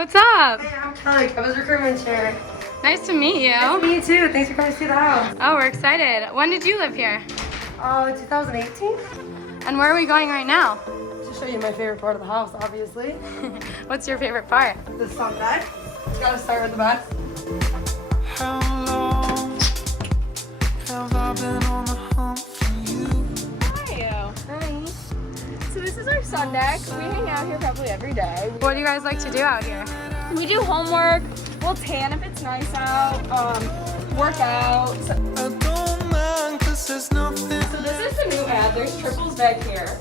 what's up? Hey, I'm Kelly. I was recruitment chair. Nice to meet you. Nice to meet you too. Thanks for coming to see the house. Oh, we're excited. When did you live here? 2018. And where are we going right now? To show you my favorite part of the house, obviously. What's your favorite part? The sun deck. Gotta start with the best. How long have I been on the hunt for you? Hi. So this is our sun deck. We hang out here probably every day. What do you guys like to do out here? We do homework. We'll tan if it's nice out. Work out. I don't mind 'cause there's nothing. So this is the new ad. There's triples back here.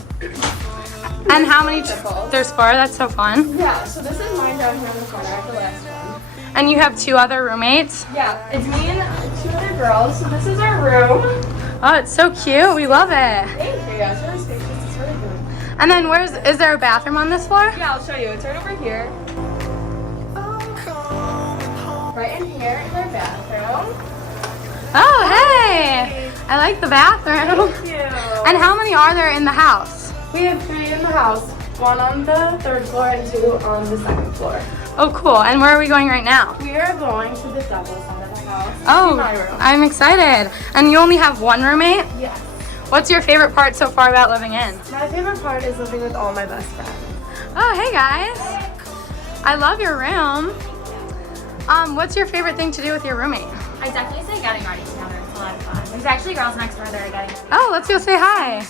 And how many? Triples. There's 4. That's so fun. Yeah. So this is mine down here in the corner. I have the last one. And you have 2 other roommates? Yeah. It's me and 2 other girls. So this is our room. Oh, it's so cute. We love it. Thank you. Yeah, it's really spacious. It's really good. And then is there a bathroom on this floor? Yeah, I'll show you. It's right over here. Right in here is our bathroom. Oh, hey. I like the bathroom. Thank you. And how many are there in the house? We have 3 in the house. 1 on the 3rd floor and 2 on the 2nd floor. Oh, cool. And where are we going right now? We are going to the double side of the house. Oh, my room. I'm excited. And you only have 1 roommate? Yes. What's your favorite part so far about living in? My favorite part is living with all my best friends. Oh, hey guys. I love your room. What's your favorite thing to do with your roommate? I definitely say getting ready together. It's a lot of fun. There's actually girls next door that are getting ready. Oh, let's go say hi.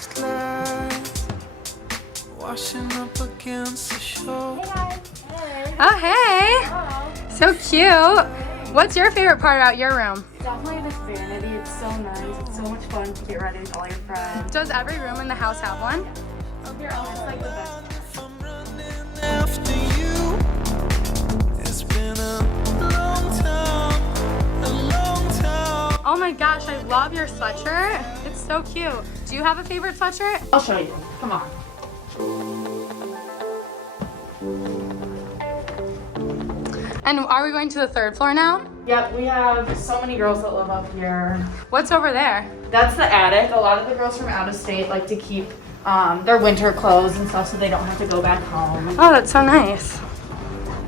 Washing up against the shore. Oh, hey. So cute. What's your favorite part about your room? Definitely this vanity. It's so nice. It's so much fun to get ready with all your friends. Does every room in the house have one? Here, I'll just like the best. I'm running after you. It's been a long time, a long time. Oh my gosh, I love your sweatshirt. It's so cute. Do you have a favorite sweatshirt? I'll show you. Come on. And are we going to the 3rd floor now? Yep, we have so many girls that live up here. What's over there? That's the attic. A lot of the girls from out of state like to keep their winter clothes and stuff so they don't have to go back home. Oh, that's so nice.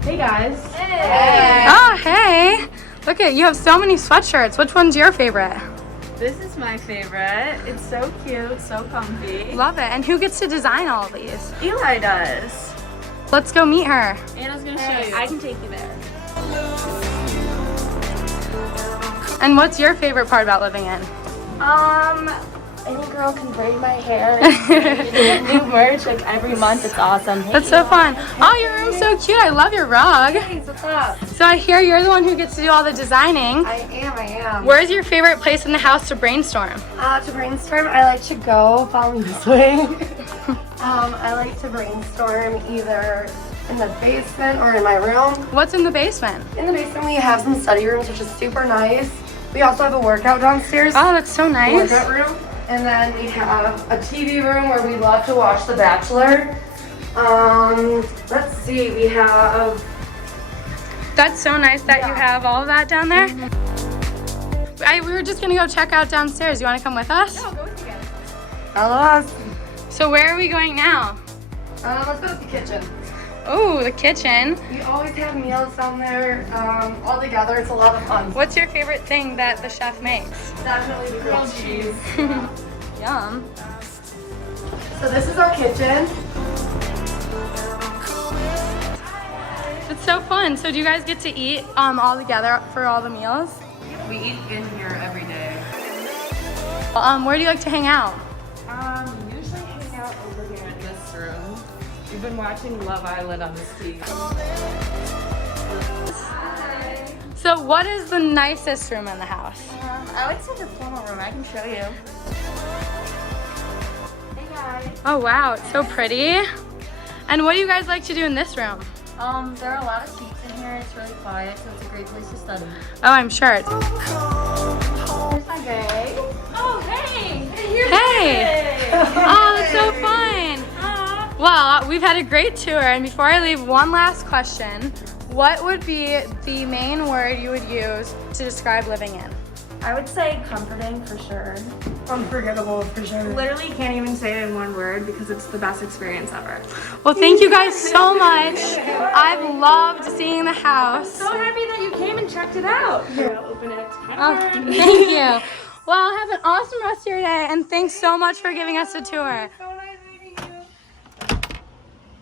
Hey guys. Hey. Oh, hey. Look at you have so many sweatshirts. Which one's your favorite? This is my favorite. It's so cute, so comfy. Love it. And who gets to design all of these? Eli does. Let's go meet her. Anna's gonna show you. I can take you there. And what's your favorite part about living in? Any girl can braid my hair. And new merch like every month. It's awesome. That's so fun. Oh, your room's so cute. I love your rug. Thanks, what's up? So I hear you're the one who gets to do all the designing. I am. Where's your favorite place in the house to brainstorm? To brainstorm, I like to go, follow me this way. I like to brainstorm either in the basement or in my room. What's in the basement? In the basement, we have some study rooms, which is super nice. We also have a workout downstairs. Oh, that's so nice. Workout room. And then we have a TV room where we love to watch The Bachelor. Let's see, we have... That's so nice that you have all of that down there. We were just gonna go check out downstairs. You wanna come with us? I'll go with you guys. Follow us. So where are we going now? Let's go to the kitchen. Oh, the kitchen. We always have meals down there, all together. It's a lot of fun. What's your favorite thing that the chef makes? Definitely the grilled cheese. Yum. So this is our kitchen. It's so fun. So do you guys get to eat all together for all the meals? We eat in here every day. Where do you like to hang out? Usually hang out over here in this room. We've been watching Love Island on this TV. So what is the nicest room in the house? I would say the formal room. I can show you. Hey guys. Oh wow, it's so pretty. And what do you guys like to do in this room? There are a lot of seats in here. It's really quiet, so it's a great place to study. Oh, I'm sure. Here's my bag. Oh, hey! Hey! Oh, that's so fun. Well, we've had a great tour, and before I leave, one last question. What would be the main word you would use to describe living in? I would say comforting for sure. Unforgettable for sure. Literally can't even say it in one word because it's the best experience ever. Well, thank you guys so much. I I've loved seeing the house. So happy that you came and checked it out. Here, I'll open it. Oh, thank you. Well, have an awesome rest of your day, and thanks so much for giving us a tour.